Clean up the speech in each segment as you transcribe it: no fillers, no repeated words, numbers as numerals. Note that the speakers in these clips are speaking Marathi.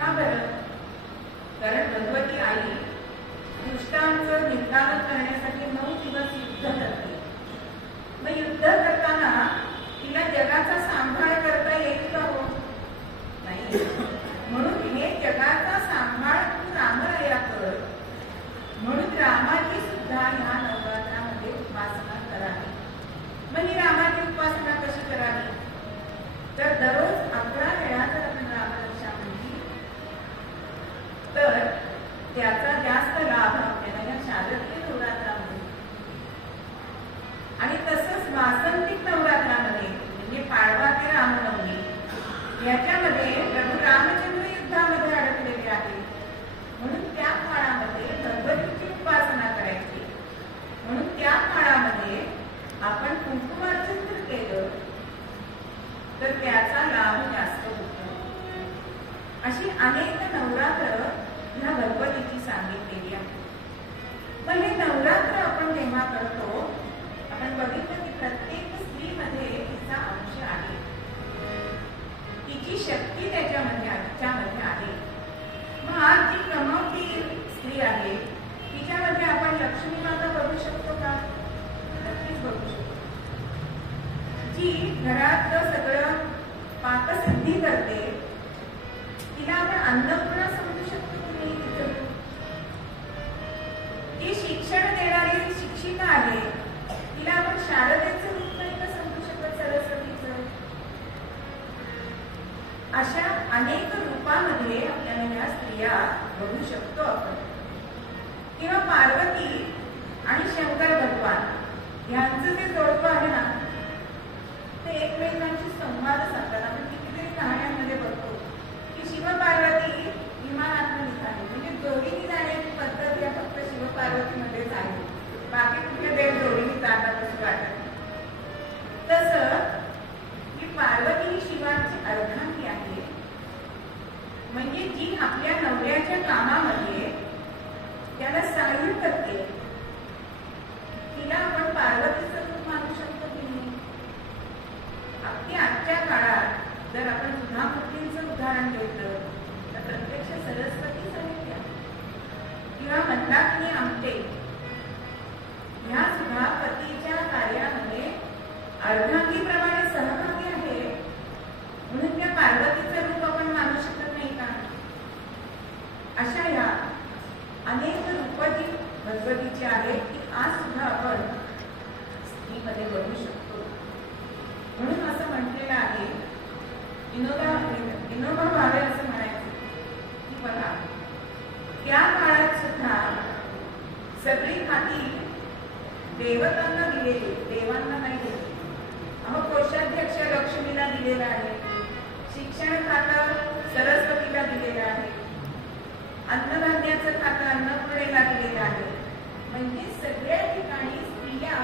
का बरं? कारण भगवती आई दुष्ट दुष्टांचं निर्दालन करण्यासाठी 9 दिवस युद्ध करते. मग युद्ध करताना तिला जगाचा सांभाळ करता येईल का? हो नाही. म्हणून हे जगाचा सांभाळ तू रामराया कर, म्हणून रामाची सुद्धा ह्या नवरात्रामध्ये उपासना करावी. मग ही रामाची उपासना कशी करावी? तर दररोज 11 वेळा जर आपण रामरक्षा म्हणली तर त्याचा जास्त लाभ आपल्याला या शारदीय नवरात्रामध्ये आणि तसंच वासंतिक नवरात्रामध्ये म्हणजे पाडवा ते रामनवमी याच्यामध्ये प्रभू रामचंद्र युद्धामध्ये अडकलेले आहे. म्हणून त्या काळामध्ये भगवतीची उपासना करायची. म्हणून त्या काळामध्ये आपण कुंकुमार्चन जर केलं तर त्याचा लाभ जास्त होतो. अशी अनेक नवरात्र ह्या भगवतीची सांगितलेली आहे. पण हे नवरात्र आपण जेव्हा करतो आपण बघितलं की प्रत्येक स्त्रीमध्ये तिचा अंश आहे, तिची शक्ती त्याच्यामध्ये आहे. मग आज जी कमवती स्त्री आहे तिच्यामध्ये आपण लक्ष्मी माता बघू शकतो का? नक्कीच बघू शकतो. जी घरातलं सगळं पाकसिद्धी करते तिला आपण अन्नपूर्णा समजू शकतो की नाही? जी शिक्षण देणारी शिक्षिका आहे तिला आपण शारदेचं रूप नाही का समजू शकत? सरस्वतीचं. अशा अनेक रूपामध्ये आपल्याला या स्त्रिया बघू शकतो आपण. किंवा पार्वती आणि शंकर भगवान यांचं जे जोडपं आहे ना ते एकमेकांशी संवाद साधतात. आपण कितीतरी कहाण्यांमध्ये बघतो की शिवपार्वती विमानात निघाले, म्हणजे जोडीने जाण्याची पद्धत या फक्त शिवपार्वतीमध्येच आहे. बाकी कुठे देव जोडीने जातात असं वाटत नाही. तसं ही पार्वती ही शिवाची अर्धांगी आहे. म्हणजे जी आपल्या नवऱ्याच्या कामामध्ये त्याला सहाय्य करते तिला आपण पार्वतीचं रूप मानू शकतो की नाही? अगदी आजच्या काळात जर आपण सुधामूर्तींचं उदाहरण घेतलं तर प्रत्यक्ष सरस्वतीच आहे त्या. किंवा मंदाकिनी आमटे ह्या सुद्धा पतीच्या कार्यामध्ये अर्धांगीप्रमाणे सहभागी आहे. म्हणून त्या पार्वतीचं रूप आपण मानू शकत नाही का? अशा या अनेक रूपं जी भगवतीची आहेत ती आज सुद्धा आपण स्त्रीमध्ये बघू शकतो. म्हणून असं म्हटलेलं आहे, विनोबा भावे असं म्हणायचं की बघा त्या काळात सुद्धा सगळी खाती देवतांना दिलेली, देवांना नाही दिली. कोषाध्यक्ष लक्ष्मीला दिलेलं आहे, शिक्षण खातं सरस्वतीला दिलेलं आहे, अन्नधान्याचं खातं अन्नपूर्णेला दिलेलं आहे. म्हणजे सगळ्या ठिकाणी स्त्रिया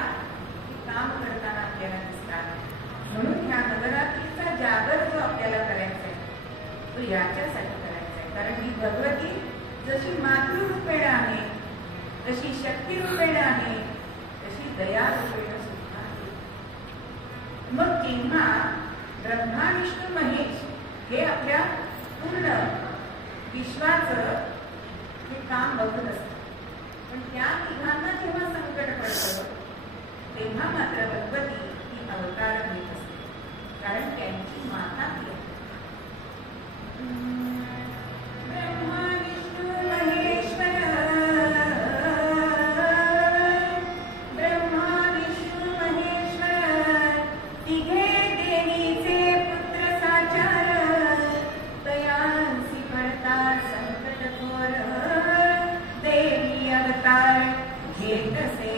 काम करताना आपल्याला दिसतात. म्हणून ह्या नवरात्रीचा जागर जो आपल्याला करायचा आहे तो याच्यासाठी करायचा आहे. कारण ही भगवती जशी मातृरूपेण आहे, तशी शक्तिरूपेण आहे, तशी दयारूपेण सुद्धा आहे. मग जेव्हा ब्रह्मा विष्णू महेश हे आपल्या पूर्ण विश्वाचं हे काम बघत असतात, पण त्या तिघांना जेव्हा संकट पडतं तेव्हा मात्र भगवती ही अवतार घेत असते. कारण त्यांची माता ती आहे. ब्रह्मा विष्णू महेश्वर, ब्रह्मा विष्णू महेश्वर तिघे देवीचे पुत्र साचार, तयांसी पडतात संकट थोर, देवी अवतार घेत असे.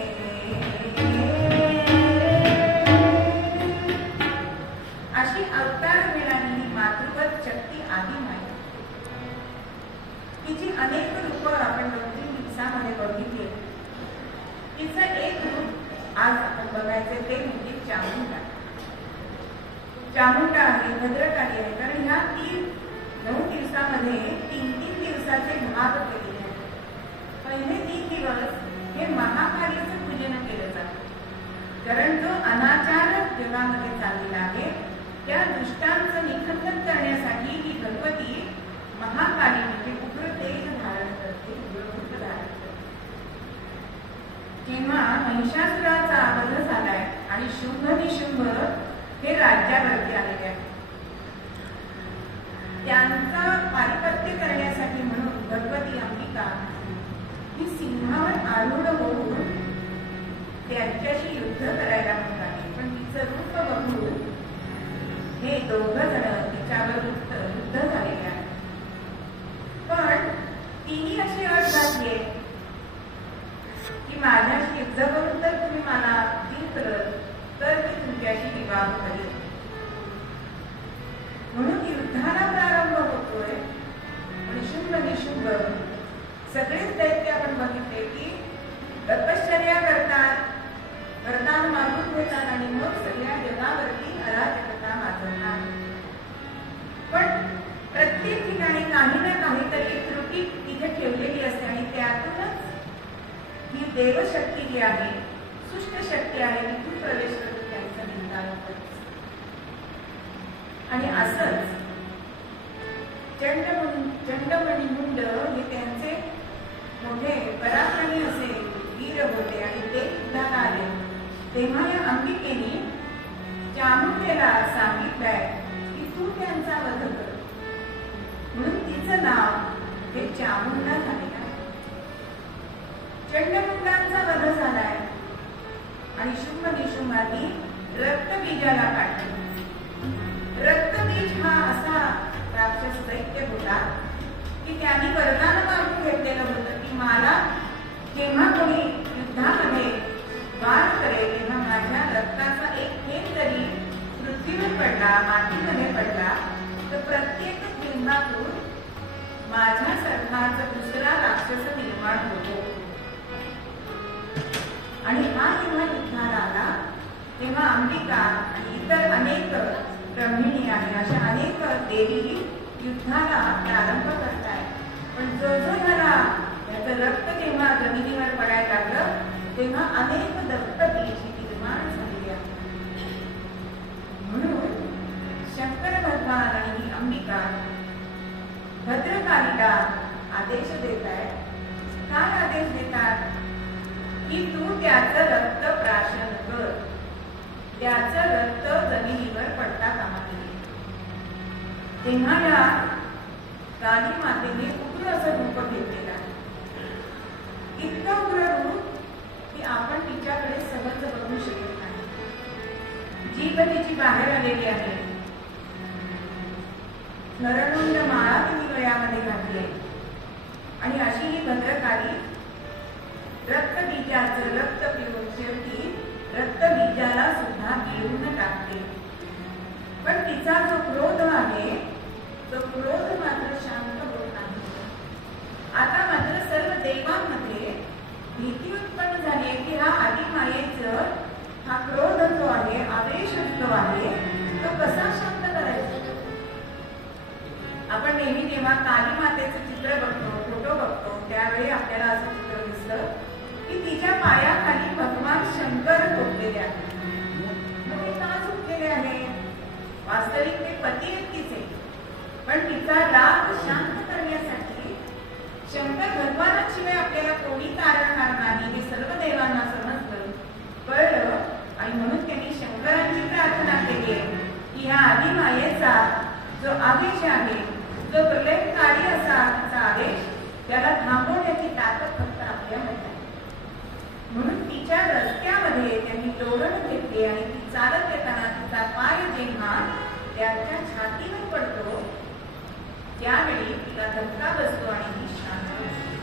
अशी अवतार मिळालेली मातृवत शक्ती आधी माहिती. तिची अनेक रूपं आपण 2-3 दिवसामध्ये बघितली. तिचं एक रूप आज आपण बघायचे ते म्हणजे चामुंडा. चामुंडा आहे, भद्रकाली आहे. कारण ह्या 9 दिवसामध्ये 3-3 दिवसाचे भाग केलेले आहेत. पहिले 3 दिवस हे महाकालीचं पूजन केलं जातं. कारण जो अनाचार जगामध्ये चाललेला आहे त्या दुष्टांचं निखंडन करण्यासाठी ही भगवती महाकाली म्हणजे उग्र तेज धारण करते, उग्र रूप धारण करते. जेव्हा महिषासुराचा वध झालाय आणि शुंभ निशुंभ हे राज्यावरती आलेले आहेत, त्यांचा पारिपत्य करण्यासाठी म्हणून भगवती अंबिका ही सिंहावर आरूढ होऊन त्यांच्याशी युद्ध करायला म्हणतात. पण तिचं रूप बघून हे दोघ जण तिच्यावर युद्ध झालेले आहेत. पण तिने अशी अट घातली की माझ्याशी युद्ध करून तर तुम्ही मला जिंकलं तर मी तुमच्याशी विवाह करेन. म्हणून युद्धाला प्रारंभ होतोय. आणि शुंभ निशुंभ सगळेच दैत्य आपण बघितले की तपश्चर्या करतात, वरदान मागून घेतात आणि मग सगळ्या जगावरती अराजकता माजवतात. पण प्रत्येक ठिकाणी काही ना काहीतरी त्रुटी तिथे ठेवलेली असते आणि त्यातूनच ही देवशक्ती जी आहे, सुष्ट शक्ती आहे, तिथून प्रवेश करून त्यांचा निंदान होतो. आणि असंच चंडमणी मुंड हे त्यांचे मोठे पराक्रमी असे वीर होते आणि ते युद्धाला आले. तेव्हा या अंबिकेने चामुंडेला सांगितलंय की तू त्यांचा वध कर. म्हणून तिचं नाव हे चामुंडा झालेलं आहे. चंडमुंडांचा वध झालाय आणि शुंभ निशुंभांनी रक्तबीजाला काढले. रक्तबीज हा असा राक्षस दैत्य होता की त्यांनी वरदान मागून घेतलेलं होतं की मला जेव्हा कोणी युद्धामध्ये वार करेल तेव्हा माझ्या रक्ताचा एक थेंब जरी पृथ्वीवर पडला, मातीमध्ये पडला, तर प्रत्येक थेंबातून माझ्यासारखाच दुसरा राक्षस निर्माण होतो. आणि हा जेव्हा युद्धाला आला तेव्हा अंबिका आणि इतर अनेक ब्रह्मिणी आहे, अशा अनेक देवी युद्धाला प्रारंभ करतायत. पण जो ह्याला याचं रक्त जेव्हा जमिनीवर पडायला लागलं तेव्हा अनेक दत्तबीजी निर्माण झालेली आहेत. म्हणून शंकर भगवान आणि ही अंबिका भद्रकालीला आदेश देत आहेत. काय आदेश देतात की तू त्याचं रक्त प्राशन कर, त्याचं रक्त जमिनीवर पडता कामा नये. तेव्हा या काली मातेने उग्र असं रूप घेतलेलं आहे. इतकं उग्र रूप की आपण तिच्याकडे सहज बघू शकत नाही. जीभ तिची बाहेर आलेली आहे. नरमुंड माळा तिने गळ्यामध्ये घातली आहे. आणि अशी ही भद्रकाली रक्तबीजाचं रक्त पिऊन शेवटी रक्तबीजाला सुद्धा गिळून टाकते. पण तिचा जो क्रोध आहे तो क्रोध मात्र शांत होत नाही. आता मात्र सर्व देवांमध्ये भीती उत्पन्न झाली आहे की हा आदिमायेचं हा क्रोध जो आहे, आवेश जो आहे, तो कसा शांत करायचा. आपण नेहमी जेव्हा काली मातेचं चित्र बघतो, फोटो बघतो, त्यावेळी आपल्याला असं चित्र दिसतं की तिच्या पायाखाली भगवान शंकर झोपलेले आहेत. मग ते का झोपलेले आहे? वास्तविक ते पती आहेत तिचे, पण तिचा राग शांत करण्यासाठी शंकर भगवानाशिवाय आपल्याला कोणी तारणहार नाही हे सर्व देवांना समजलं, कळलं. आणि म्हणून त्यांनी शंकरांची प्रार्थना केली आहे की ह्या आदिमायेचा जो आदेश आहे, जो प्रलयकारी असा तिचा आदेश, त्याला थांबवण्याची ताकद फक्त आपल्यामध्ये आहे. म्हणून तिच्या रस्त्यामध्ये त्यांनी तोरण घेतले आणि ती चालत येताना तिचा पाय जेव्हा त्याच्या छातीवर पडतो त्यावेळी तिला धक्का बसतो आणि ती शांत होते.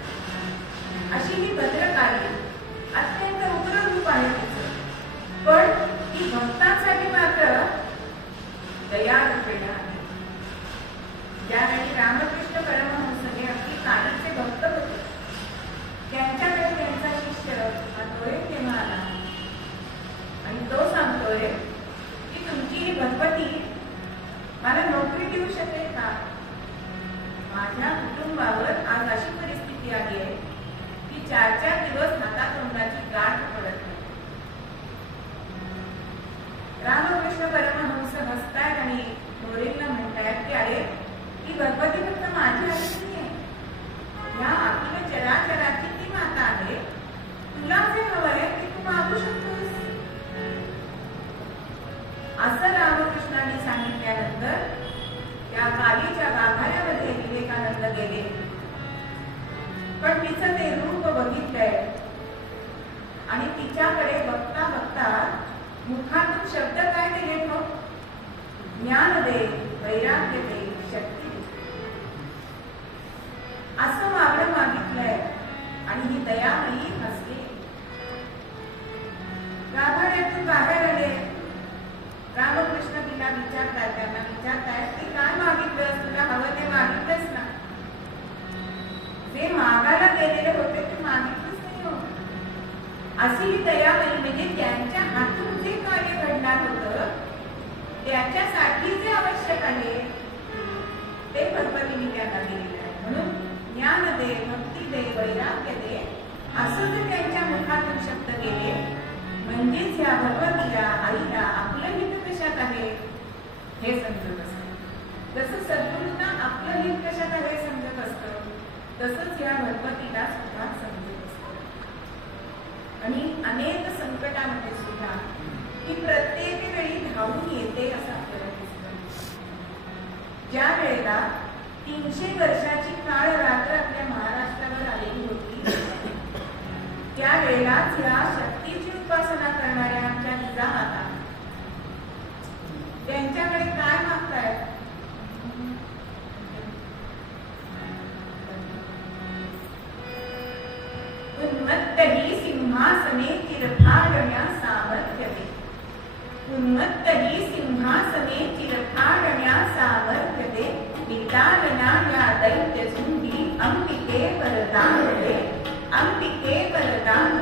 अशी ही भद्रकाली अत्यंत उग्र रूप आहे तिचं. पण ती भक्तांसाठी मात्र दयाळू आहे. ज्यावेळी रामकृष्ण परमहंस हे अगदी कालीचे भक्त होते, त्यांच्याकडे त्यांचा शिष्य अद्वैत तेव्हा आला आणि तो सांगतोय की तुमची ही भगवती मला नोकरी देऊ शकेल का? माझ्या कुटुंबावर आज अशी परिस्थिती आली आहे की 4-4 दिवस हातातोंडाची गाठ पडत नाही. रामकृष्ण परमहंस हसतायत आणि मोरेंना म्हणतायत की अरे ही भगवती फक्त माझी आली आहे, या अखिल चराचराची ती माता आहे. तुला जे हवंय तिच्याकडे बघता बघता मुखातून शब्द काय दिले तो? ज्ञान दे, वैराग्य दे, शक्ती दे, असं मागणं मागितलंय. आणि ही दयामयी हसली. गाभाऱ्यातून बाहेर आले. रामकृष्ण तिला विचारतात, त्यांना विचारतायत की काय मागितलंस, तुला हवं ते मागितलंस ना? जे मागायला गेलेले होते ते मागितलंच नाही हो. अशी ही दयामयी, म्हणजे त्यांच्या हातून जे कार्य घडणार होतं त्याच्यासाठी जे आवश्यक आहे ते भगवतीने त्यांना दिलेलं आहे. म्हणून ज्ञान दे, भक्ती दे, वैराग्य दे, असं जर त्यांच्या मुखातून शब्द गेले म्हणजेच या भगवतीला, आईला आपलं हित कशात आहे हे समजत असतं. जसं सद्गुरूंना आपलं हित कशात आहे समजत असतं, तसंच या भगवतीला सुद्धा समजत असतं. आणि अनेक संकटामध्ये सुद्धा ही प्रत्येक वेळी धावून येते असं आपल्याला दिसतं. ज्या वेळेला 300 वर्षाची काळ रात्र आपल्या महाराष्ट्रावर आलेली होती त्यावेळेलाच या शक्तीची उपासना करणाऱ्या आमच्या जिजामाता त्यांच्याकडे काय मागतायत? उन्मत्तही सिंहासने चिरफाडण्या सामर्थ्य दे, उन्मत्तही सिंहासने चिरफाडण्या सामर्थ्य दे, विचारणा या दैत्य सुंदी अंबिके वरदान दे, अंबिके वरदान.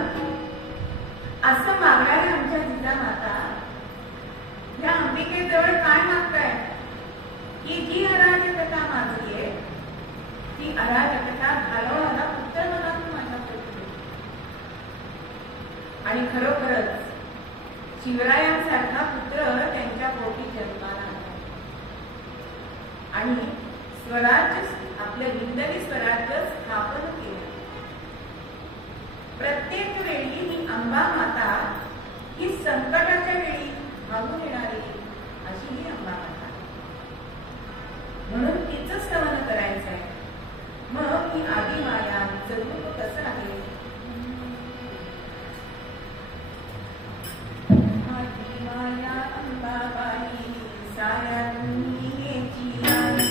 असं मागणाऱ्या आमच्या जिजामाता या अंबिकेजवळ काय मागताय की जी अराजकता मागलीये ती अराजकता घालवणारा पुत्र मला तू माझ्या पोटी. आणि खरोखरच शिवरायांसारखा पुत्र त्यांच्या पोटी जन्माला आला आणि स्वराज्य, आपलं हिंदवी स्वराज्य स्थापन केलं. प्रत्येक वेळी ही अंबा माता ही संकटाच्या वेळी धावून येणारी अशी ही अंबा माता. म्हणून तिचं स्तवन करायचं आहे. मग ही आदी माया, हिचं रूप कसं आहे? आदी माया अंबाबाई साऱ्या दुनियेची राणी,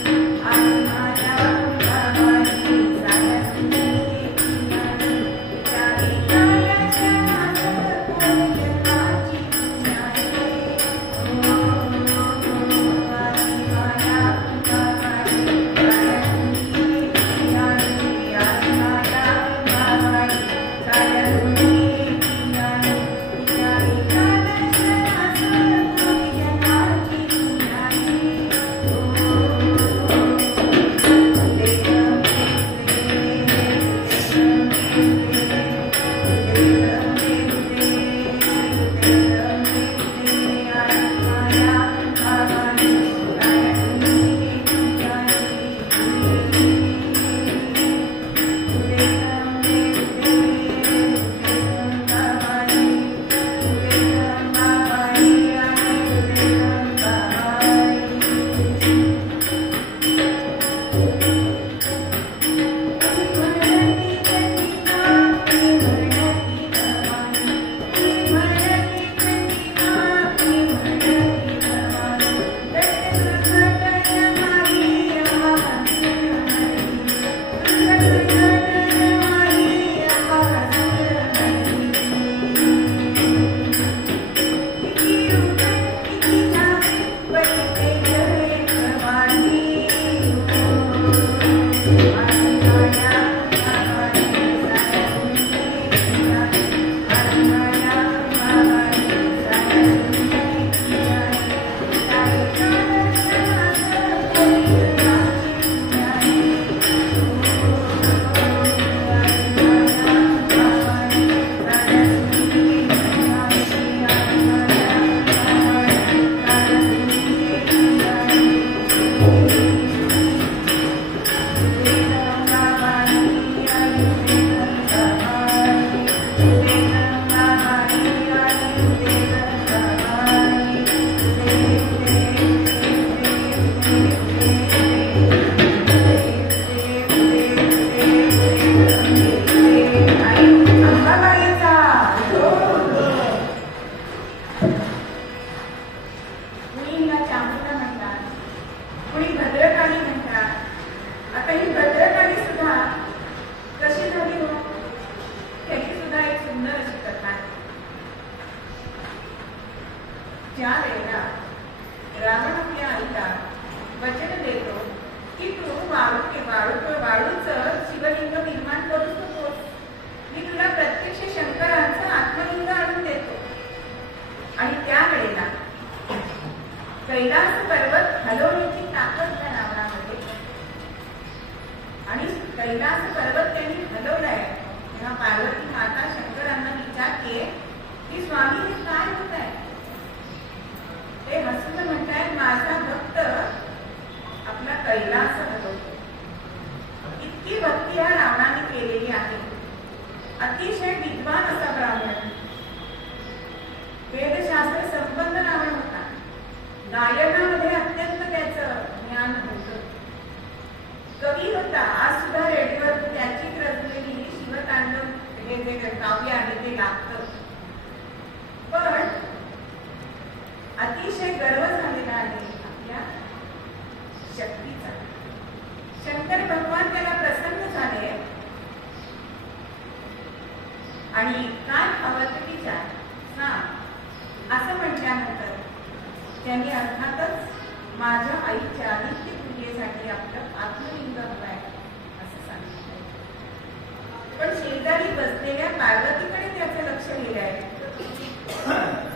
आदी माया अंबाबाई साऱ्या दुनियेची राणी, त्या एकाच्या नावावर कोण जन्माची दुनिया रे. आदी माया अंबाबाई साऱ्या दुनियेची राणी, आदी माया अंबाबाई साऱ्या दुनियेची राणी, त्या एकाच्या नावावर कोण जन्माची दुनिया रे. अंबाबाईचा सुंदर अशी कथा आहे. ज्या वेळेला रावण आपल्या आईला वचन देतो की तू वाळूचं शिवलिंग निर्माण करू नकोस, मी तुला प्रत्यक्ष शंकरांचं आत्मलिंग आणून देतो. आणि त्या वेळेला कैलास पर्वत हलवण्याची ताकद त्या रावणामध्ये, आणि कैलास पर्वत त्यांनी हलवलाय. तेव्हा पार्वती माता शंकरांना विचारते की स्वामी हे काय होत आहे. ते हसून म्हणतायत माझा भक्त आपला कैलास हलवतो. इतकी भक्ती ह्या रावणाने केलेली आहे. अतिशय विद्वान असा ब्राह्मण, वेदशास्त्र संपन्न रावण होता. गायनामध्ये अत्यंत त्याचं ज्ञान होतं. कवी होता. आज सुद्धा रेडिओवर त्याची रचलेली शिवतांडव हे जे काव्य आहे ते लागतं. पण अतिशय गर्व झालेला आहे आपल्या शक्तीचा. शंकर भगवान त्याला प्रसन्न झाले आणि काय हवं ते विचार सांग असं म्हटल्यानंतर त्यांनी अर्थातच माझ्या आईच्या नित्य पूजेसाठी आपलं आत्मलिंग हवंय असं सांगितलं. पण शेजारी बसलेल्या पार्वतीकडे त्याचं लक्ष गेलंय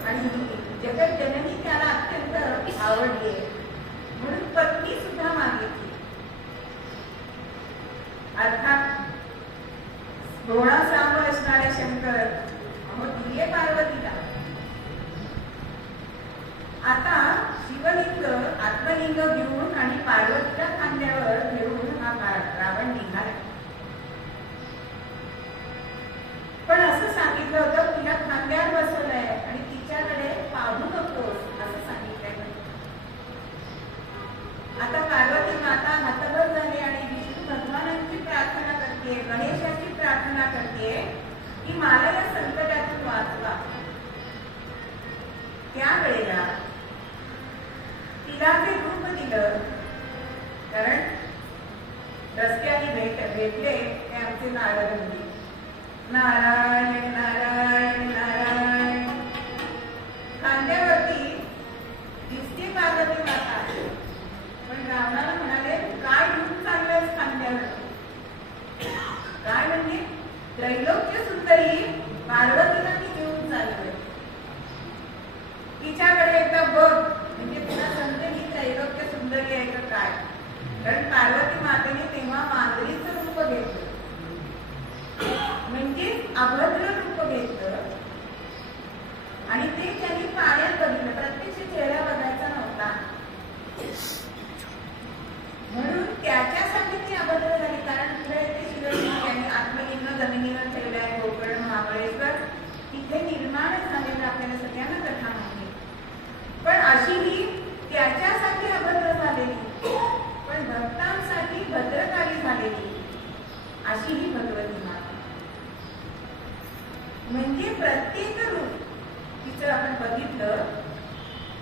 आणि जगत जननी त्याला अत्यंत आवडली म्हणून पत्नी सुद्धा मागितली. अर्थात भोळा सांब असणारे शंकर अहो दिले पार्वतीला. आता शिवलिंग आत्मलिंग घेऊन आणि पार्वतीच्या खांद्यावर घेऊन हा रावण निघाला. पण असं सांगितलं होतं तिला खांद्यावर बसवलंय आणि तिच्याकडे पाहू नकोस असं सांगितलंय. आता पार्वती माता हतबल झाली आणि विष्णू भगवानांची प्रार्थना करते, गणेशाची प्रार्थना करते की मला या संकटातून वाचवा. त्यावेळेला तिला जे रूप दिलं, कारण रस्त्याने भेटले ते आमचे नारद मुनी. नारायण नारायण नारायण. खांद्यावरती दिसते पार्वती माता, पण रावणाला म्हणाले काय घेऊन चाललंयस खांद्यावर. काय म्हणजे त्रैलोक्य सुंदरी पार्वतीला मी घेऊन चाललोय. तिच्याकडे एकदा बघ म्हणजे तुला समजे ही त्रैलोक्य सुंदरी आहे का काय. कारण पार्वती मातेने तेव्हा मांजरीचं रूप घेतलं, म्हणजे अभद्र रूप घेतलं आणि ते त्यांनी पाण्यात बघितलं. प्रत्यक्ष चेहरा बघायचा नव्हता म्हणून त्याच्यासाठी ती अभद्र झाली. कारण पुढे ते शिवलिंग यांनी आत्मलिंग जमिनीवर ठेवलंय. गोकर्ण महाबळेश्वर तिथे निर्माण झालेलं आपल्याला सगळ्यांना कथा माहिती. पण अशीही त्याच्यासाठी अभद्र झालेली, पण भक्तांसाठी भद्रकारी झालेली अशी ही भगवती माता. म्हणजे प्रत्येक रूप तिचं आपण बघितलं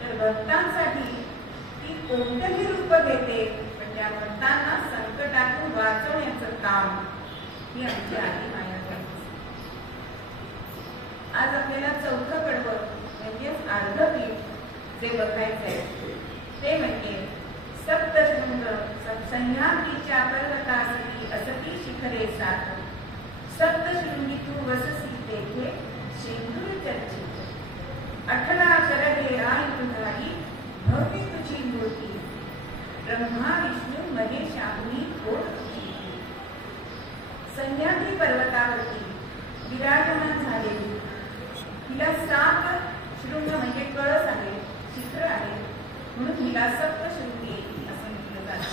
तर भक्तांसाठी ती कोणतंही रूप घेते, पण त्या भक्तांना संकटातून वाचवण्याचं काम ही आमची आधी माया करते. आज आपल्याला चौथं कडवं म्हणजेच अर्धपीठ जे बघायचंय ते म्हणजे सप्तशृंग सह्याद्रीच्या पर्वतासती असती शिखरे सात. सप्तशृंगी तू वससी तेथे शेंदूर चर्चित. 18 शरदे आई तुझारी भव्य तुझी मूर्ती. ब्रह्मा विष्णू महेशाग्नी घोर तुझी. सह्याद्री पर्वतावरती विराजमान झालेली हिला 7 शृंग म्हणजे कळस आहे, शिखर आहे, म्हणून हिला सप्तशृंगी असं म्हटलं जातं.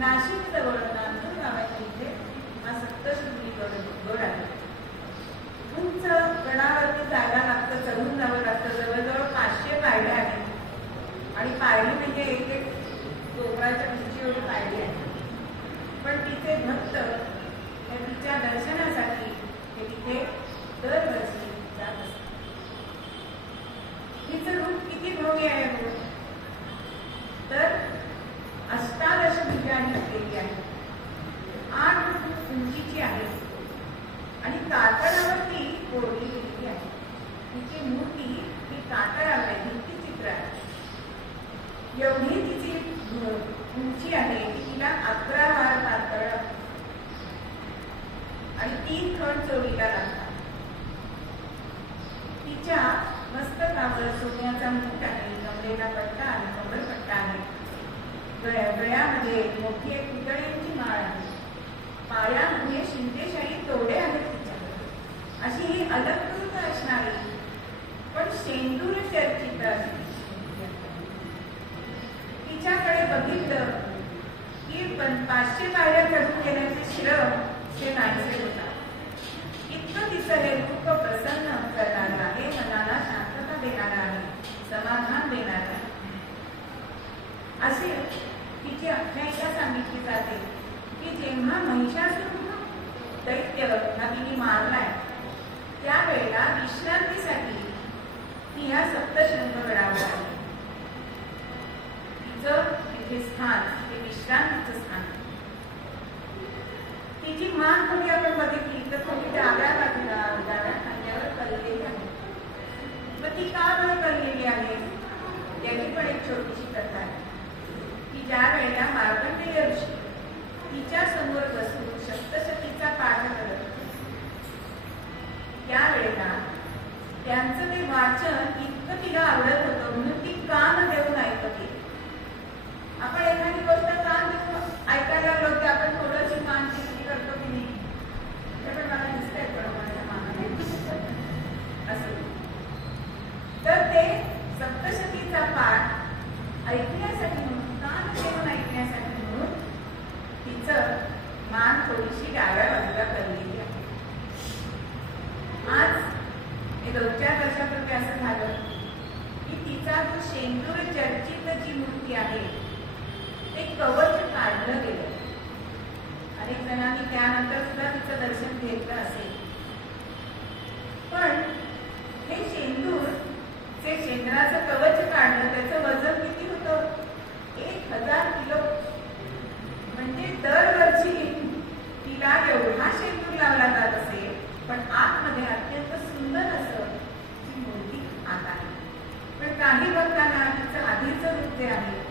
नाशिक जवळ नांदूर गावाच्या इथे हा सप्तशृंगी गड आहे. उंच गडावरती जायला लागतं, चढून जावं लागतं. जवळजवळ 500 पायऱ्या आहेत आणि पायरी म्हणजे एक एक डोंगराच्या उंची एवढी पायरी आहे. पण तिथे भक्त तिच्या दर्शनासाठी ते तिथे दरवर्षी जात असतात. तिचं रूप किती भव्य आहे तर 18 भुजांनी असलेली आहे, 8 फूट उंचीची आहे आणि कातळावरती गळ्यामध्ये मोठी एक पितळेची माळ आहे, पायामध्ये शिंदेशाही तोडे आहेत तिच्याकडे. अशी ही अलंकृत असणारी पण शेंदूर चर्चित असते. तिच्याकडे बघितलं की 500 पायऱ्या चढून गेल्याचे श्रम ते नाहीसे होतात. इतकं तिचं हे रूप प्रसन्न करणारं आहे, मनाला शांतता देणारं आहे, समाधान देणारं आहे. असे तिची आख्यायिका सांगितली जाते की जेव्हा महिषासुर दैत्य हा तिने मारलाय त्यावेळेला विश्रांतीसाठी ती ह्या सप्तशृंगगडावर आली. तिचं तिथे स्थान हे विश्रांतीचं स्थान. तिची मान थोडी आपण बघितली तर थोडी डाव्या बाजूला डाव्या खांद्यावर कललेली आहे. मग ती का बरं कललेली आहे याची पण एक छोटीशी कथा आहे की ज्या वेळेला मार्कंडेय ऋषी तिच्या समोर बसून सप्तशतीचा पाठ करत त्यावेळेला त्यांचं ते वाचन इतकं तिला आवडत होतं म्हणून ती कान देऊन ऐकत होती. आपण एखादी गोष्ट कान देऊन ऐकायला लागलो की आपण थोडीशी मान तिरकी करतो की नाही, ते पण मला दिसतंय पण माझ्या मानाने असं. तर ते सप्तशतीचा पाठ ऐकण्यासाठी म्हणून कान देऊन ऐकण्यासाठी म्हणून तिचं मान थोडीशी डाव्या बाजूला करलेली आहे. आज 2-4 वर्षापूर्वी असं झालं की तिचा जो शेंदूर चर्चित जी मूर्ती आहे ते कवच काढलं गेलं. अनेक जणांनी त्यानंतर सुद्धा तिचं दर्शन घेतलं असेल. पण हे शेंदूर ते शेंदराचं कवच काढलं, त्याचं वजन किती होतं? 1000 किलो. म्हणजे दरवर्षी तिला एवढा शेंदूर लावला जात असेल, पण आतमध्ये अत्यंत सुंदर असं ती मूर्ती आत आहे. पण काही भक्तांना तिचं आधीचं रूप जे आहे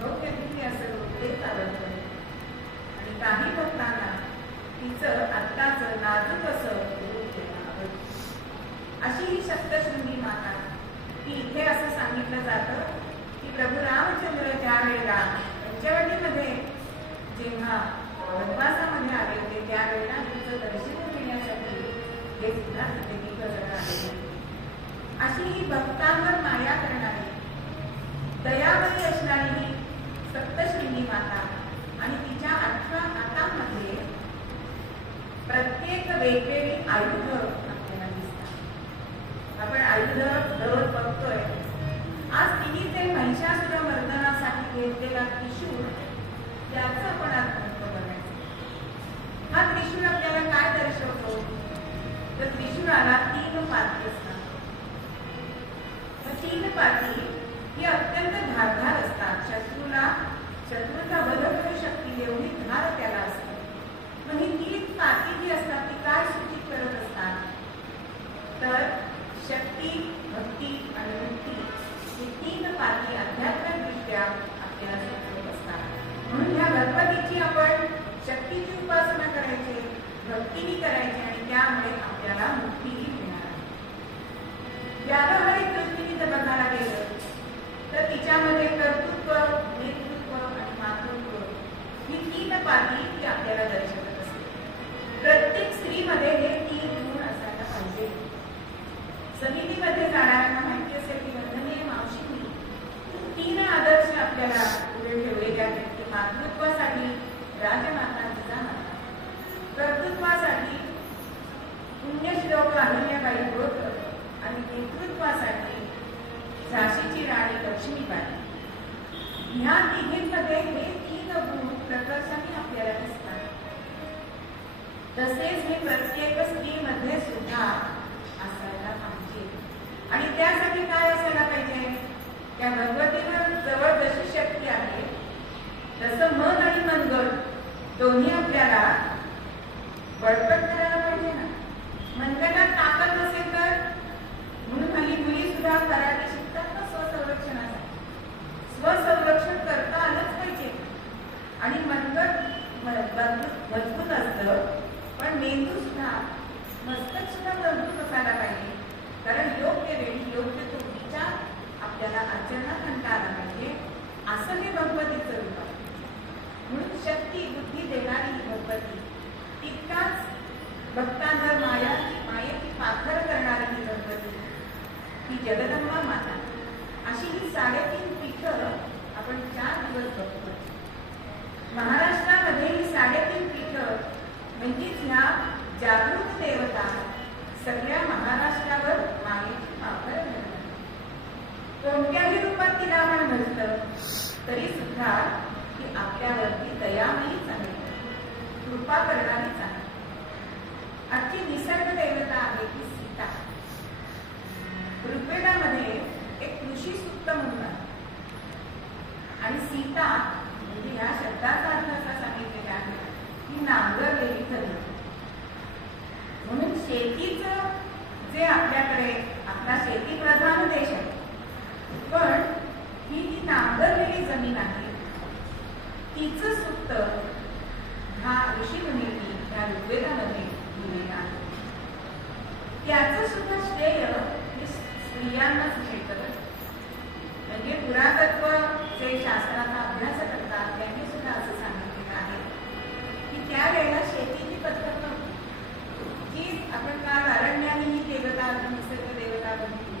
भव्य असं रूप तेच आवडतं आणि काही भक्तांना तिचं आत्ताचं नाजूक असं रूप आवडतं. अशी ही सप्तशृंगी माता की इथे असं सांगितलं जातं की प्रभू रामचंद्र ज्या वेळेला पंचवटीमध्ये जेव्हा वनवासामध्ये आले होते त्यावेळेला तिचं दर्शन घेण्यासाठी हे सुद्धा तिथे निघत आले. अशी ही भक्तांवर माया करणारी दयावरी असणारी ही सप्तशृंगी माता आणि तिच्या 18 हातांमध्ये प्रत्येक वेगवेगळी आयुध आपल्याला दिसतात. आपण आयुध दररोज बघतोय. आज तिने ते महिषासुर मर्दनासाठी घेतलेला त्रिशूळ त्याचं आपण आज महत्व बघायचं. हा त्रिशूळ आपल्याला काय दर्शवतो तर त्रिशूळाला 3 पाती असतात. 3 पाती ही अत्यंत धारदार असतात. शत्रूचा वध करू शकतील एवढी धार त्याला असते. मग ही 3 पाती जी असतात ती काय सूचित करत असतात तर शक्ती, भक्ती आणि मुक्ती ही 3 पाती आध्यात्मिकदृष्ट्या आपल्याला सुचवत असतात. म्हणून ह्या गणपतीची आपण शक्तीची उपासना करायची, भक्तीने करायची आणि त्यामुळे आपल्याला मुक्तीही मिळणार आहे. व्यावहारिक दृष्टीने जर बघायला गेलं तर तिच्यामध्ये कर्तृत्व, नेतृत्व आणि मातृत्व ही 3 पाती ती आपल्याला दर्शवत असते. प्रत्येक स्त्रीमध्ये हे 3 गुण असायला पाहिजे. समितीमध्ये जाणाऱ्यांना माहिती असेल की वंदनीय मावशींनी 3 आदर्श आपल्याला पुढे ठेवलेले आहेत की मातृत्वासाठी राजमातांचा माता, कर्तृत्वासाठी पुण्यश्लोक अहिल्याबाई होळकर आणि नेतृत्वासाठी झाशीची राणी लक्ष्मीबाई. ह्या तिघींमध्ये हे 3 गुण प्रकर्षाने आपल्याला दिसतात. तसेच हे प्रत्येक स्त्रीमध्ये सुद्धा असायला पाहिजे. आणि त्यासाठी काय असायला पाहिजे? त्या भगवतीवर जवळ जशी शक्ती आहे तसं मन आणि मनगट दोन्ही आपल्याला बळकट करायला पाहिजे ना. मनगटात ताकद नसेल तर म्हणून हल्ली मुली सुद्धा कराटे शिकतात ना स्वसंरक्षणासाठी. स्वसंरक्षण करता आलंच पाहिजे. आणि मनगट मजबूत असतं पण मेंदू सुद्धा मस्तक सुद्धा मजबूत असायला पाहिजे. कारण योग्य वेळी योग्य तो विचार आपल्याला आचरणात आणता आला पाहिजे. असं हे भगवतीचं रूप आहे. जगदंबा माता अशी ही 3.5 पीठं आपण 4 दिवस बघतो. महाराष्ट्रामध्ये ही 3.5 पीठं म्हणजेच ह्या जागृत देवता सगळ्या महाराष्ट्रावर मायेची पावलं घालतात. कोणत्याही रूपात तिला आपण म्हटलं तरी सुद्धा ती आपल्यावरती दयामयीच आहे, कृपा करणारीच आहे. आजची निसर्ग देवता आहे ती सीता. ऋग्वेदामध्ये एक कृषी सूक्त म्हणून आहे आणि सीता म्हणजे या शब्दाचा अर्थ असा सांगितलेला आहे की नांगरलेली धरणी. म्हणून शेतीचं जे आपल्याकडे आपला शेतीप्रधान देश आहे, पण ही जी नांगरलेली जमीन आहे तिचं सूक्त हा ऋषीमुनींनी या ऋग्वेदामध्ये दिलेलं आहे. त्याचं सुद्धा श्रेय हे स्त्रियांनाच मिळतं. म्हणजे पुरातत्व जे शास्त्राचा अभ्यास करतात त्यांनी सुद्धा असं सांगितलेलं आहे की त्यावेळेला शेतीची पद्धत नव्हती जी आपण काल अरण्याने ही देवता निसर्ग देवता बघितली.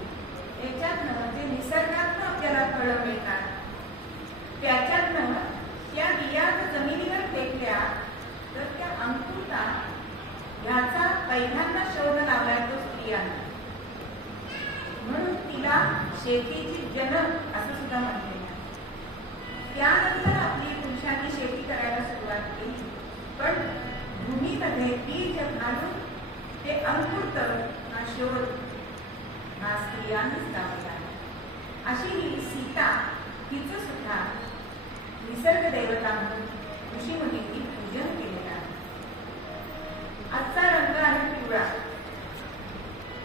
त्याच्यातनं जे निसर्गातनं आपल्याला फळं मिळतात त्याच्यातनं त्या बिया जमिनीवर फेकल्या तर त्या अंकुरतात. ह्याचा पहिल्यांदा शोध लावलाय तो स्त्रियांना. म्हणून तिला शेतीची जनक असं सुद्धा म्हणते. त्यानंतर आपली पुरुषांनी शेती करायला सुरुवात केली, पण भूमीमध्ये बीज घालून ते अंकुरत हा शोध हा स्त्रियांनीच लावला आहे. अशी ही सीता हिचं सुद्धा निसर्ग देवता म्हणून ऋषीमुनींनी पूजन केलेलं आहे. आजचा रंग आहे पिवळा.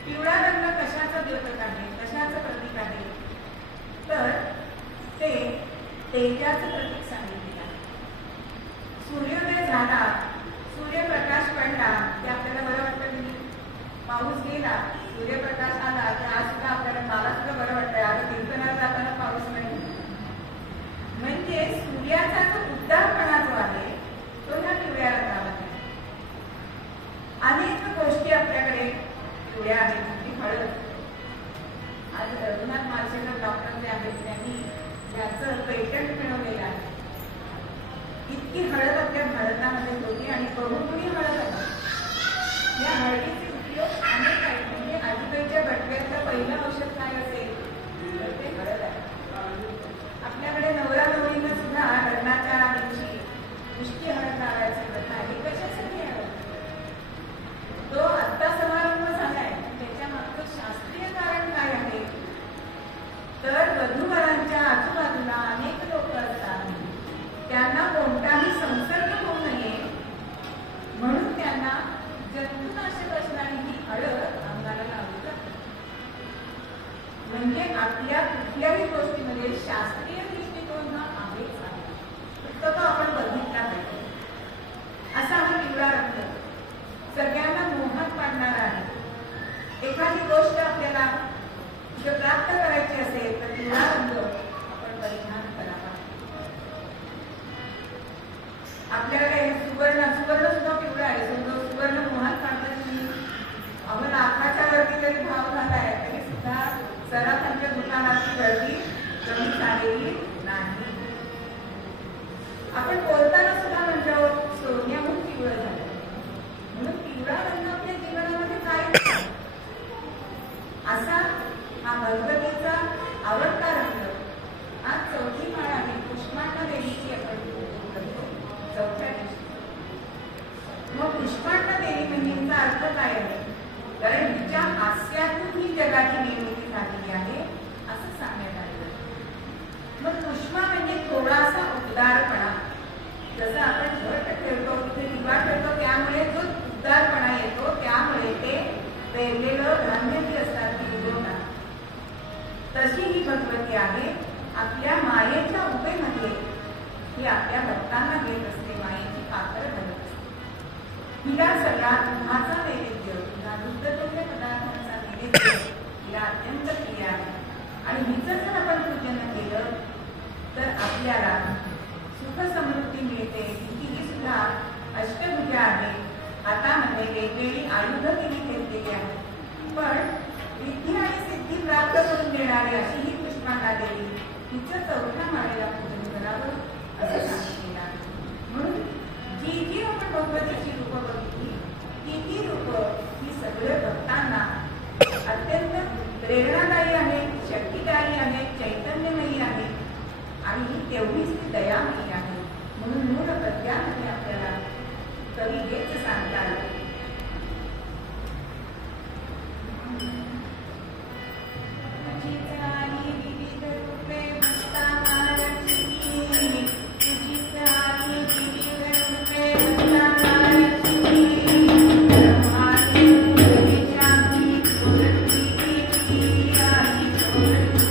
पिवळा रंग कशाचं द्योतक आहे, कशाचं प्रतीक आहे, तर ते तेजाचं प्रतीक सांगितलेलं आहे. सूर्योदय झाला, सूर्यप्रकाश पडला ते आपल्याला बरं वाटतं की पाऊस गेला, सूर्यप्रकाश आला की आज सुद्धा आपल्याला मला सुद्धा बरं वाटतंय. आता कीर्तनाला जाताना पाऊस नाही. म्हणजे सूर्याचा जो उद्दारपणा जो आहे तो ह्या पिवळ्या रंगाला आहे. अनेक गोष्टी आपल्याकडे पिवळ्या आहेत. हळद. आज रघुनाथ मार्शेकर डॉक्टर जे आहेत त्यांनी याचं पेटंट मिळवलेलं आहे. इतकी हळद आपल्या भारतामध्ये होती आणि बहुगुणी हळद आहे. या हळदीचे उपयोग अनेक आहेत. म्हणजे आजूबाईच्या बटव्याचं पहिलं औषध काय असेल तर ते हळद आहे. आपल्याकडे नवरा नवरीला सुद्धा लग्नाच्या दिवशी मुष्टी हळद लावायची प्रथा आहे. कशासाठी आहे तो आत्ता समारंभ झालाय, त्याच्या मागचं शास्त्रीय कारण काय आहे तर वधूवरांच्या आजूबाजूला अनेक लोक असतात, त्यांना कोणताही संसर्ग होऊ नये म्हणून त्यांना जंतुनाशक असणारी ही हळद अंगाला लावली जाते. म्हणजे आपल्या कुठल्याही गोष्टीमध्ये शास्त्रीय दृष्टिकोन हा आहेच आहे. तो आपण बघितला पाहिजे. असा हा पिवळा रंग सगळ्यांना मोहात पाडणारा आहे. एखादी गोष्ट आपल्याला जर प्राप्त करायची असेल तर पिवळा रंग आपण परिधान करावा. आपल्याकडे सुवर्ण सुद्धा पिवळा आहे. सुवर्ण मोहात पाडतात की अहो लाखाच्या वरती जरी भाव झालाय तरी सुद्धा सराफांच्या दुकानाची गर्दी कमी झालेली नाही. आपण बोलताना सुद्धा म्हणतो सोन्याहून पिवळं झालं. म्हणून पिवळा रंग आपल्या जीवनामध्ये काय असा हा भगवतीचा आवडता रंग. आज 4थी माळ आहे. पुष्पांना देवीची आपण करतो 4थ्या दिवशी. मग पुष्पांना देवी म्हणजे अर्थ काय आहे कारण तिच्या हास्यातून ही जगाची निर्मिती झालेली आहे असं सांगण्यात आलेलं. मग पुष्पा म्हणजे थोडासा उदारपणा. जसं आपण घट ठेवतो तिथे दिवा ठेवतो त्यामुळे जो उदारपणा येतो त्यामुळे ते पेरलेलं धान्य जी असतात ती उगवतात. तशी ही भगवती आहे. आपल्या मायेच्या उभेमध्ये ही आपल्या भक्तांना घेत असते. मायेची पात्र घडत असते. हिला सगळा दुधाचा नैवेद्य, दुग्धजन्य पदार्थांचा नैवेद्य हिला अत्यंत प्रिय आहे. आणि हिचं जर आपण पूजन केलं तर आपल्याला सुख समृद्धी मिळते. ही सुद्धा अष्टभुजा आहे. हातामध्ये वेगवेगळी आयुध तिने घेतलेली आहेत. पण विद्या आणि सिद्धी सिद्धी प्राप्त करून देणारी अशी ही पुष्पांना देवी तिचं चौथ्या माळेला पूजन करावं असं सांगितलेलं आहे. म्हणून जी जी आपण भगवतीची रूपं बघितली ती रूपं ही सगळ्या भक्तांना अत्यंत प्रेरणादायी आहेत, शक्तिदायी आहेत, चैतन्यमयी आहेत आणि तेवढीच ती दयामयी आहे. म्हणून मूळ पद्यामध्ये आपल्याला कवी हेच सांगतात, विविध रूपे भक्तांना रचिली, तुझीच आली विविध रूपे भक्तांना रचिली, ब्रह्माची देशाची सोडती केली आई सोडती.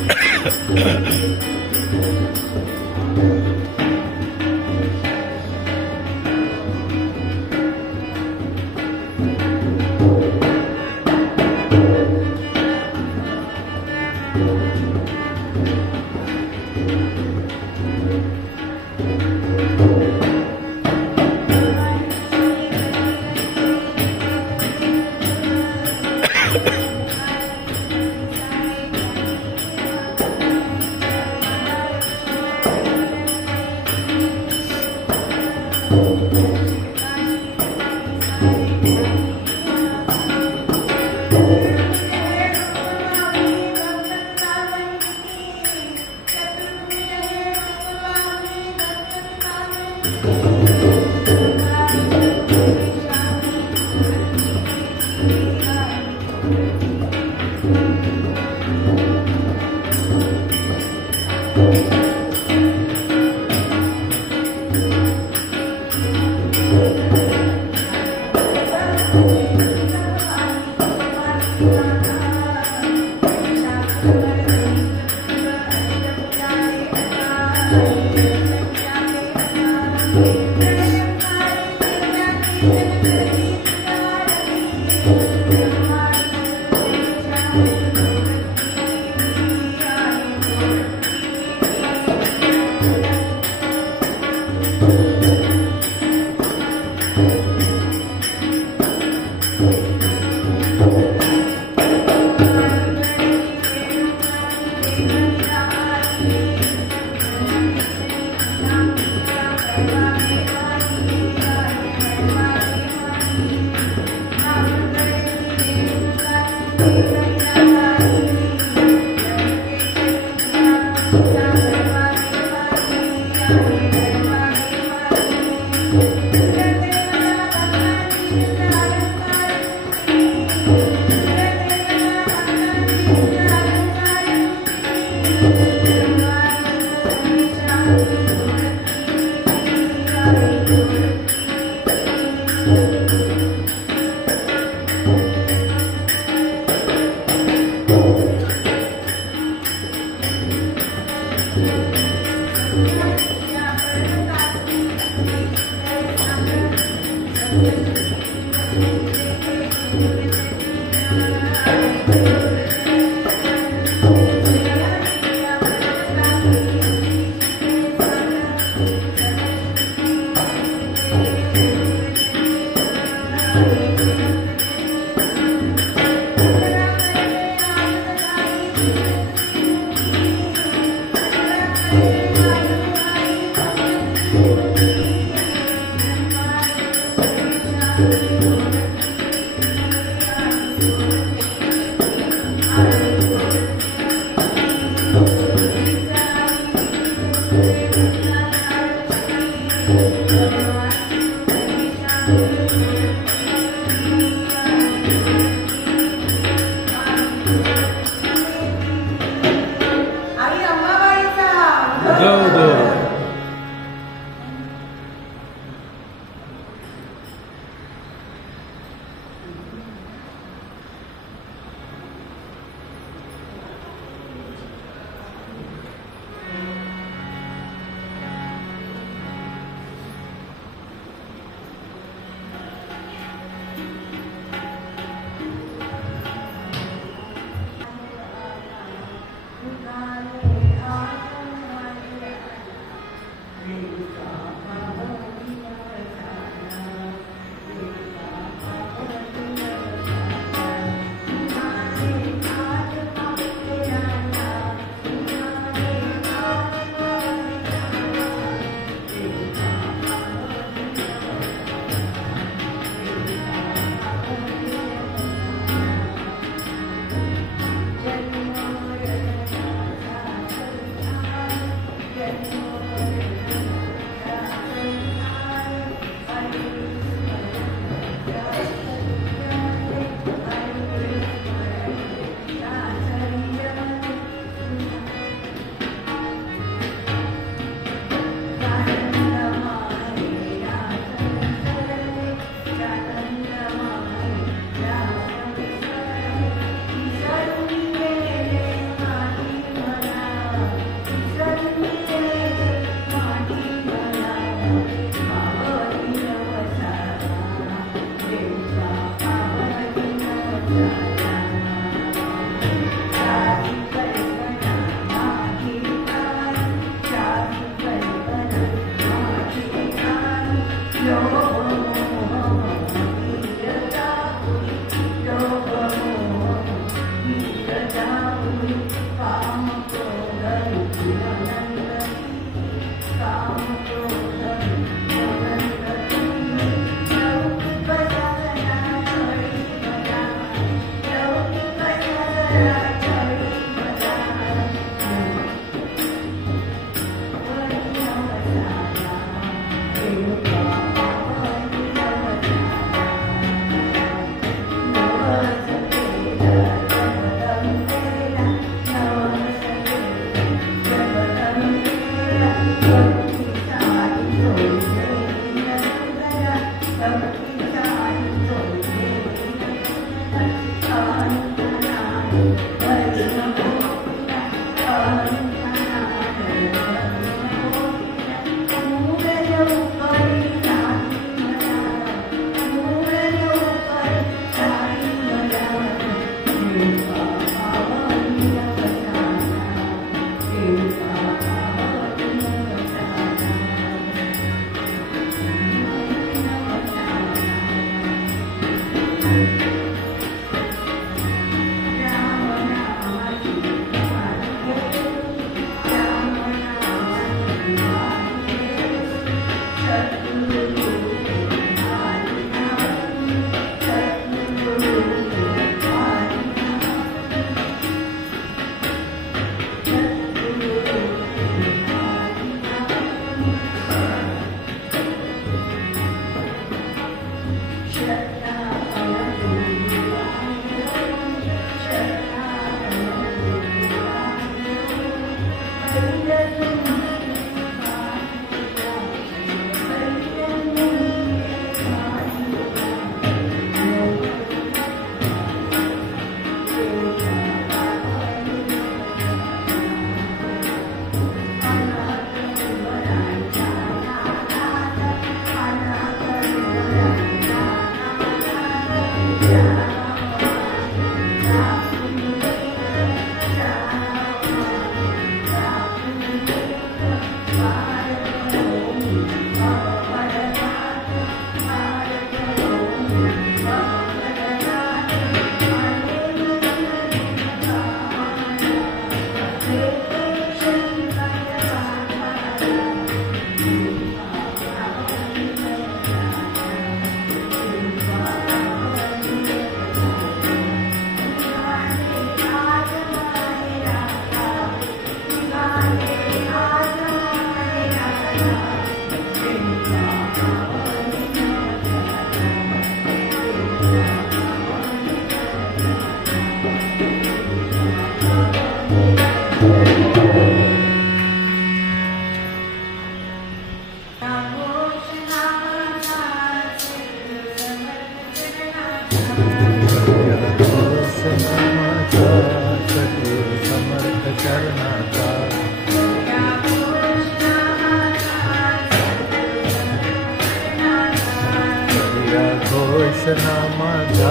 नामाचा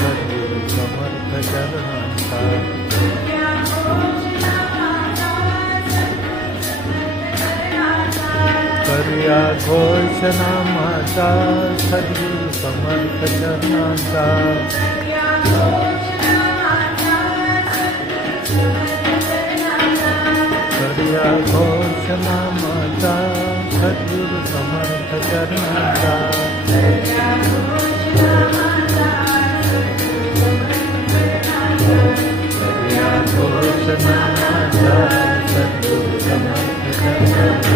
सद्गुरु समर्थ चरणांचा करिया घोष नामाचा सद्गुरु समर्थ चरणांचा करिया घोष नामाचा सद्गुरु समर्थ चरणांचा करिया घोष नामाचा सद्गुरु समर्थ चरणांचा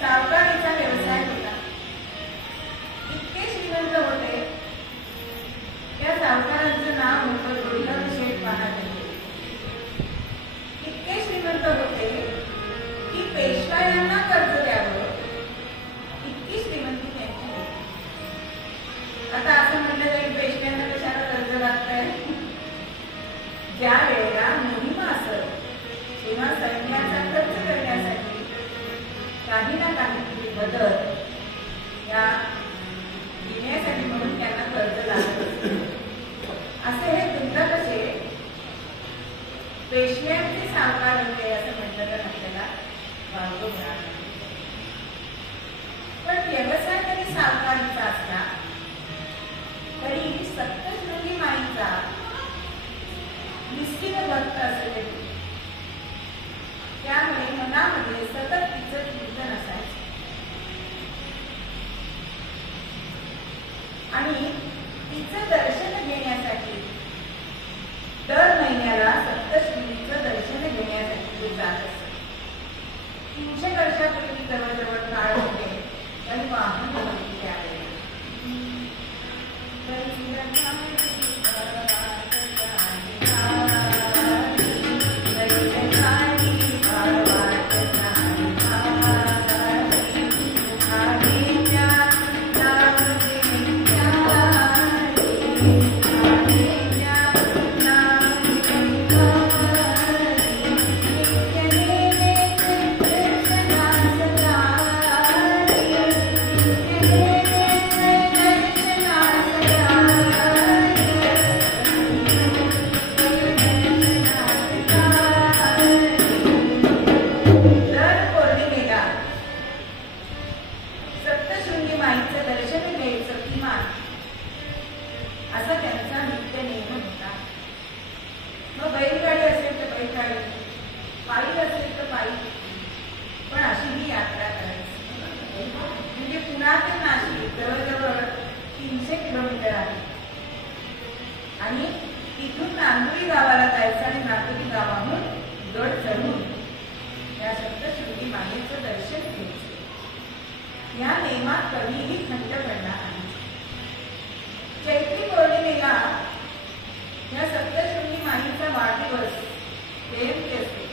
सावकारीचा व्यवसाय होता. इतके श्रीमंत होते. त्या सावकारांचं नाव होतं दुर्लभ शेठ महादेव. इतके श्रीमंत होते की पेशवायांना कर्ज द्यावं इतकी श्रीमंती त्यांची होती. आता असं म्हटलं जाईल पेशव्यांना कशाला कर्ज लागतंय. ज्या वेळेला मोहीम असत तेव्हा सैन्याचा खर्च करण्यासाठी काही ना काही बदल या देण्यासाठी म्हणून त्यांना कर्ज लागत. असे हे दुर्लभ असे पेशव्यांचे सावकार होते असं म्हटलं तर आपल्याला वावगं होणार नाही. पण व्यवसाय जरी सावकारीचा असला तरी सप्तशृंगी माईचा निश्चित भक्त असेल. त्यामुळे मनामध्ये सतत तिचं कीर्तन असायचं आणि तिचं दर्शन घेण्यासाठी दर महिन्याला सप्तशृंगीचं दर्शन घेण्यासाठी ते जात असत. 300 वर्षापूर्वी जवळजवळ काळ होते आणि वाहन होती त्यावेळेला. आणि तिथून नांदुरी गावाला जायचं आणि नांदुरी गावाहून गड चढून या सप्तशृंगी मातेचं दर्शन घ्यायचं. या नेमात कधीही खंड पडणार नाही. चैत्री पौर्णिमेला या सप्तशृंगी मातेचा वाढदिवस जयंती असते.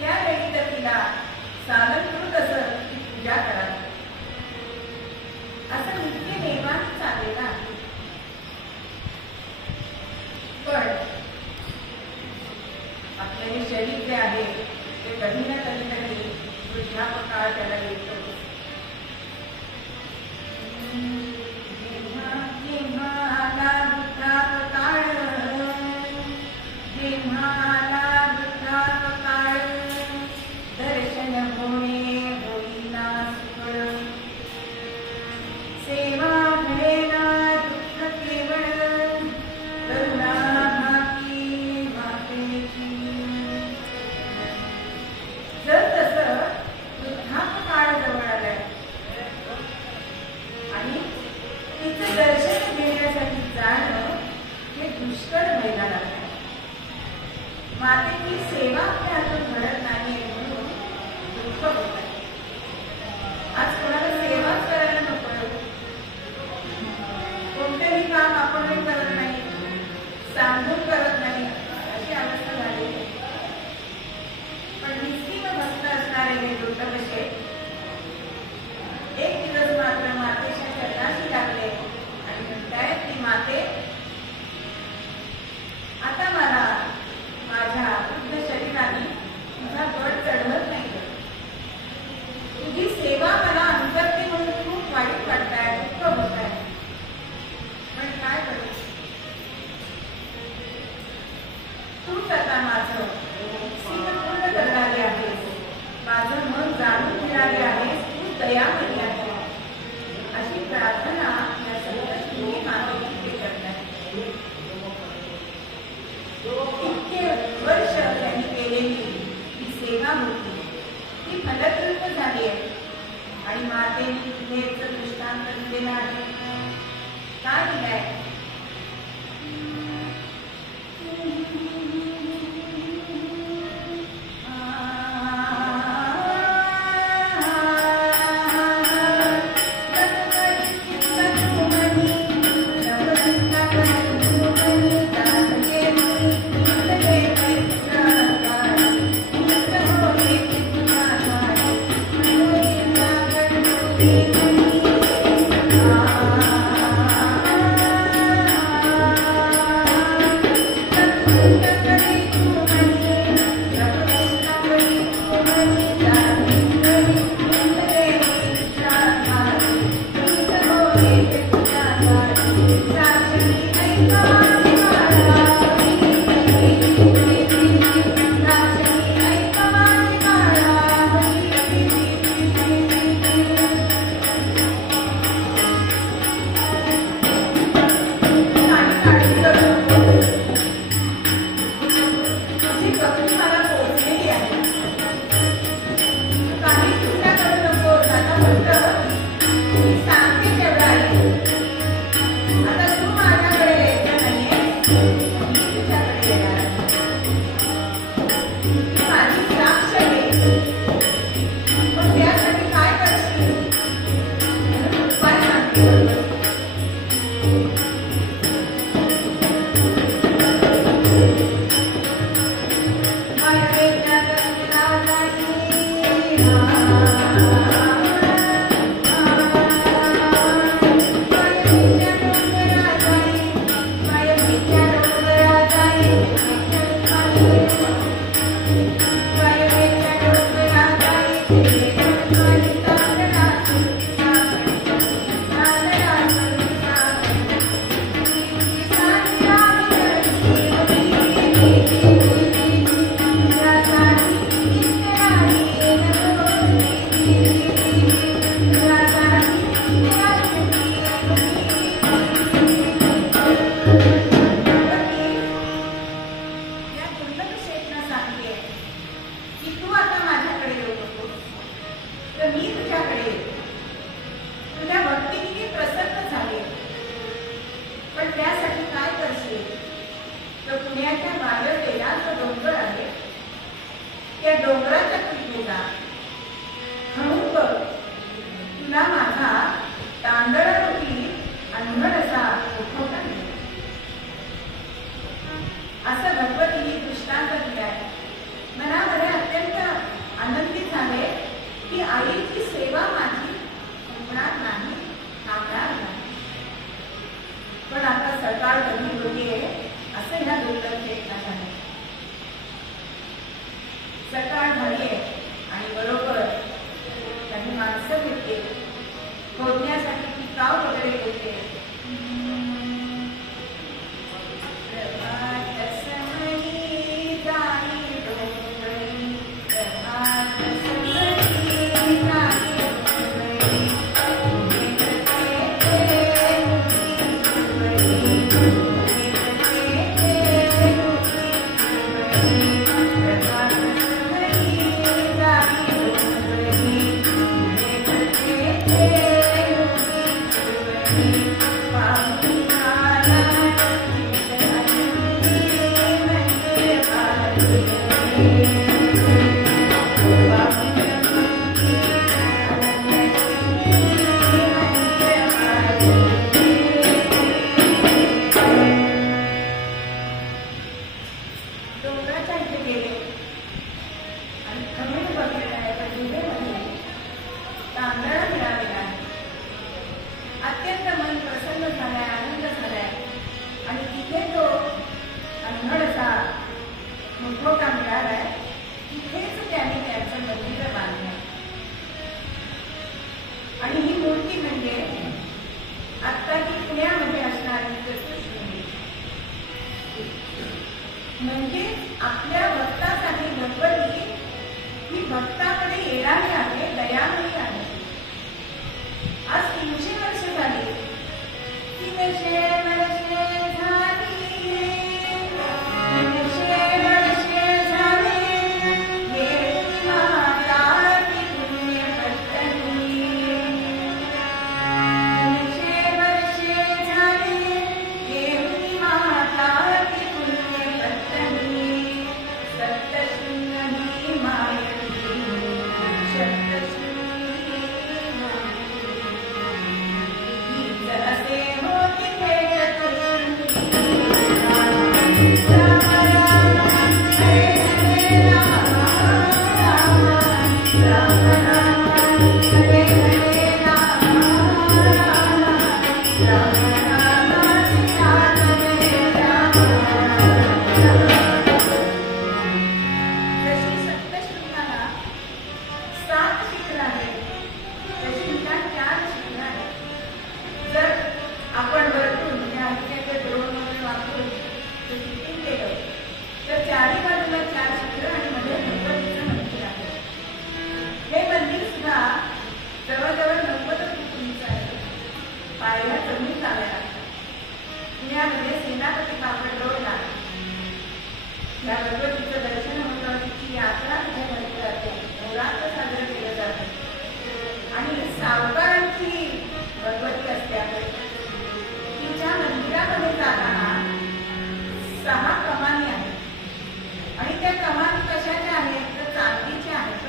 त्यावेळी तर तिला साधनकृत असं ती पूजा करावी असं नित्य नेमात चाललेला आहे. पण आपले हे शरीर जे आहे ते कधी ना कधीतरी वृद्धापकाळ त्याला येतो. जेव्हा आला वृद्धापकाळ, जेव्हा आला वृद्धापकाळ, दर्शन होणे होईना सुफळ, सेवा घडेना दुःख केवळ, करुणा भाकी मातेची. जर तसं वृद्धापकाळ जवळ आलाय आणि तिचं दर्शन घेण्यासाठी जाणं हे दुष्कर व्हायला लागलंय. मातेची सेवा आपल्या हातून घडत नाहीये म्हणून दुःख होत आहे. आज कोणाला सेवाच करायला नको. कोणतेही काम आपणही करत नाही, सांगून करत नाही, अशी अवस्था झाली. पण निश्चित भक्त असणारे हे दुर्लभ असे एक दिवस मात्र मातेच्या चरणाशी लागले आणि म्हणतायत की माते, आता मला माझ्या वृद्ध शरीराने प्रतिमा होती ती फलद्रूप झाली आहे आणि मातेने तिथेच दृष्टांत दिलेला आहे. काय दिलाय? या भगवतीचं दर्शन होतं, तिची यात्रा तिथे भरली जाते, नवरात्र साजरं केलं जातं. आणि सावकारांची भगवती असते आपली. तिच्या मंदिरामध्ये जाताना 6 कमानी आहेत आणि त्या कमानी कशाच्या आहेत तर चांदीच्या आहेत.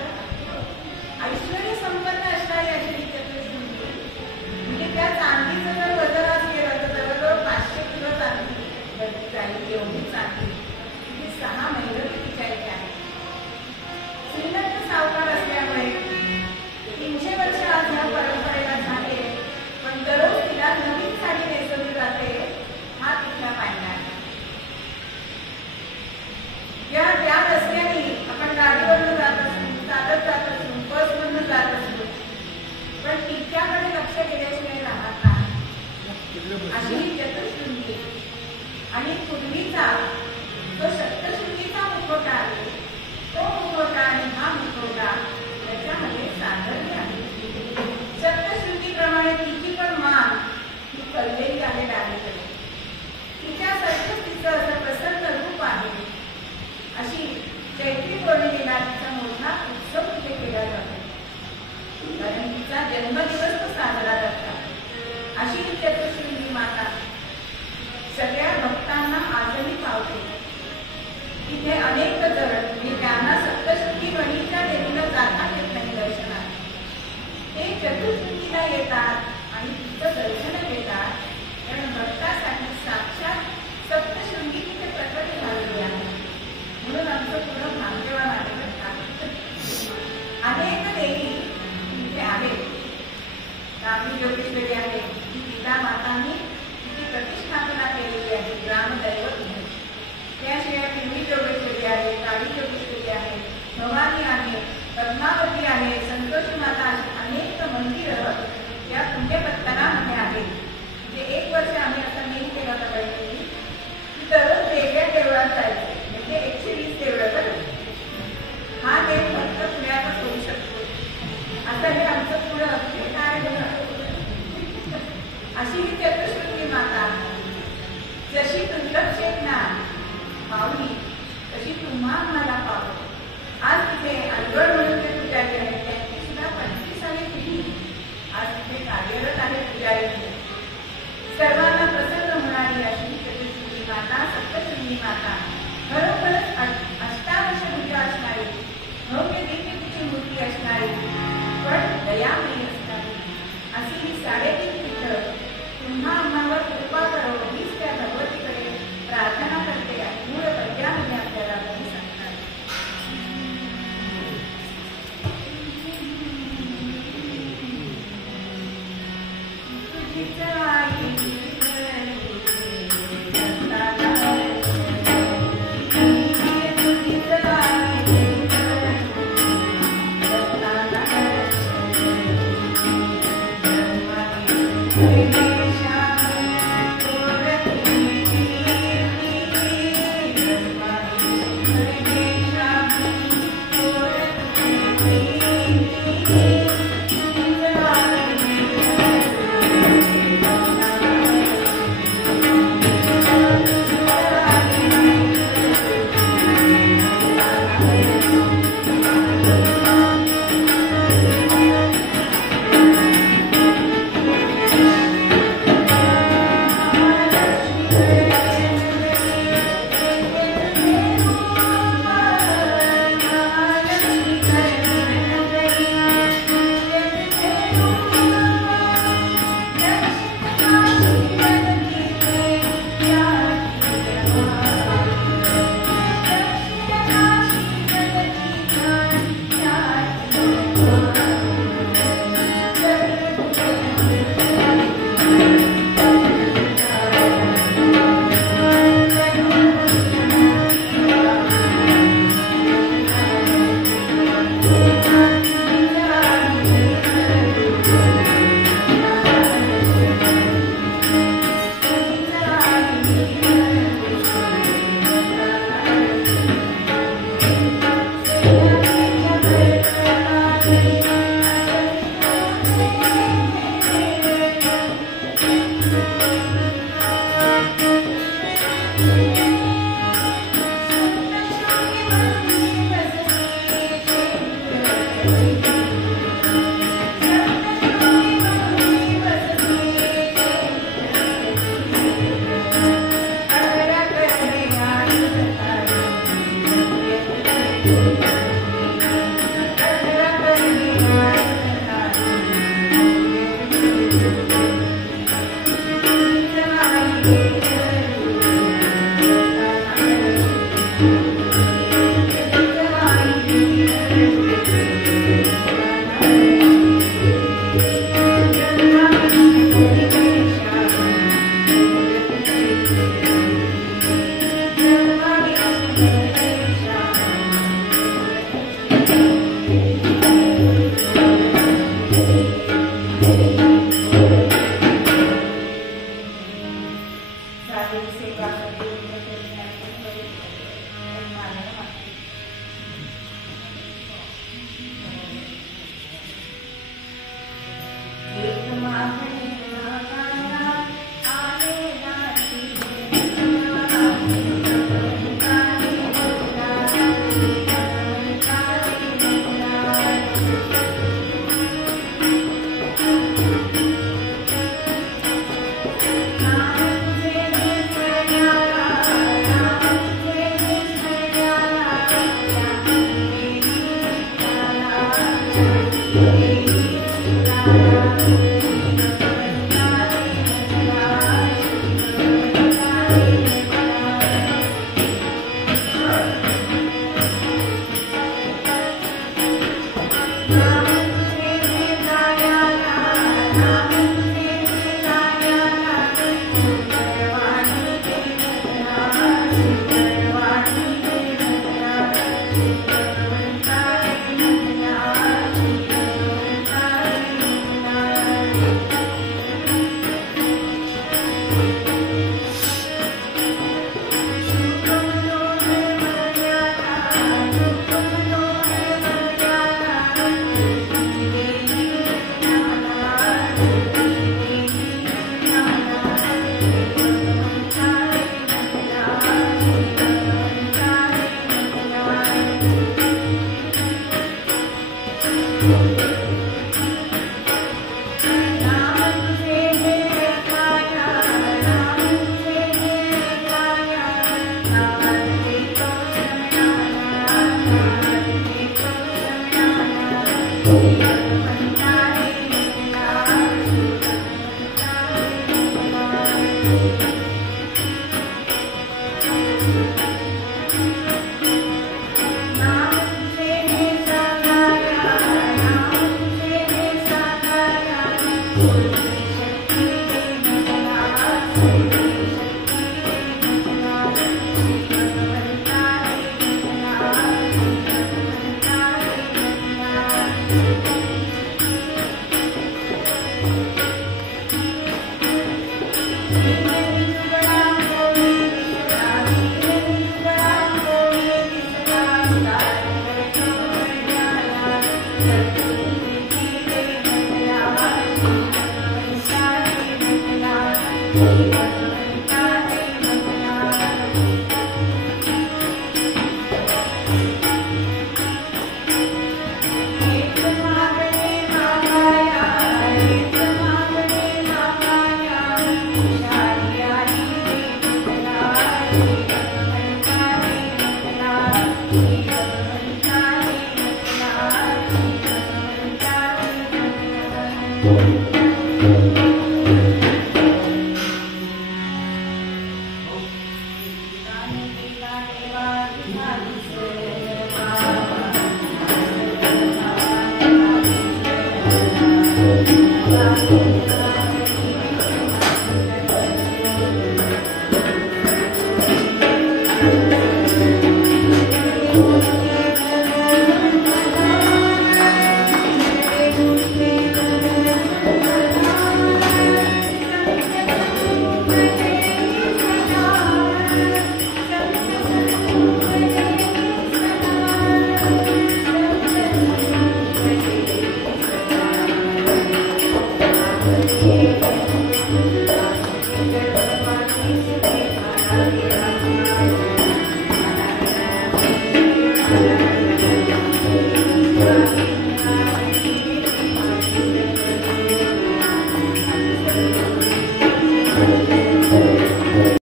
ऐश्वर्य संपन्न असणारी अशी ती चतुर्शृंगी. म्हणजे त्या चांदीचं जर वजन केलं तर जवळजवळ 500 किलो चांदी भरती जाईल, एवढी चांदी. तिथे 6 मैलरी तिच्याचे आहेत. श्रीमंत सावकार असल्यामुळे 300 वर्ष आज ह्या परंपरेला झाले, पण दररोज तिला नवीन साडी नेसवली जाते, हा तिथला फायदा आहे. या त्या रस्त्याने आपण गाडीवरून जात असू, चालत जात असू, बसमधून जात असू, पण तिच्याकडे लक्ष गेल्याशिवाय राहत नाही. अशी ही चतुर्शृंगी. आणि पूर्वीचा तो सप्तशृंगीचा मुखवटा आहे, तो मुखवटा आणि हा मुखवटा त्याच्यामध्ये साधर्म्य आहे. सप्तशृंगीप्रमाणे तिची पण मान ही कळलेली आहे डावीकडे. तिच्यासारखं तिचं असं प्रसन्न रूप आहे. अशी चैत्री पौर्णिमेला तिचा मोठा उत्सव तिथे केला जातो, कारण तिचा जन्मदिवस तो साजरा करतात. अशी ही चतुर्शृंगी माता सगळ्या भक्तांना आजही पावते. तिथे अनेक जण म्हणजे त्यांना सप्तशृंगी गणीच्या देवीला जाता येत नाही दर्शनात, ते चतुर्शृंगीला येतात आणि तिचं दर्शन घेतात, कारण भक्तासाठी साक्षात सप्तशृंगी तिथे प्रकट झालेली आहे. म्हणून आमचं पुढं भाग्यवान आहे. अनेक देवी तिथे आहेत. रामी योगेश्वरी आहे, ती पिता मातांनी तिची प्रतिष्ठापना केलेली आहे, ग्रामदैवत म्हणून. त्याशिवाय पिंडी योगेश्वरी आहे, काळी योगेश्वरी आहे, भवानी आहे, पद्मावती आहे, संतोषी माता अशी अनेक मंदिरं या पुण्यपत्तनामध्ये आहेत. म्हणजे 1 वर्ष आम्ही असा नेम केला होता पाहिजे की दररोज वेगळ्या देवळात जायचे, म्हणजे 120 देवळं बरं. हा देव फक्त पुण्यातच होऊ शकतो, असं हे आमचं पुढं काय अशी ही चतुर्शृंगी माता. जशी दुर्लक्षेत ना पावली तशी तुम्हा आम्हाला पावली. आज तिथे अनगड म्हणून जे पुजारी आहेत त्यांची सुद्धा 25वी पिढी आज तिथे कार्यरत आहे पुजारी. सर्वांना प्रसन्न होणारी अशी चतुर्शृंगी माता, सप्तशृंगी माता, खरोखरच अष्टादशभुजा असणारी, भव्य दिव्य तिची मूर्ती असणारी, पण दयामयी असणारी अशी ही 3.5 पीठं पुन्हा आम्हावर कृपा करो हीच त्या भगवतीकडे प्रार्थना करते. मूळ पद्यामध्ये आपल्याला काही सांगतात. तुझीच आई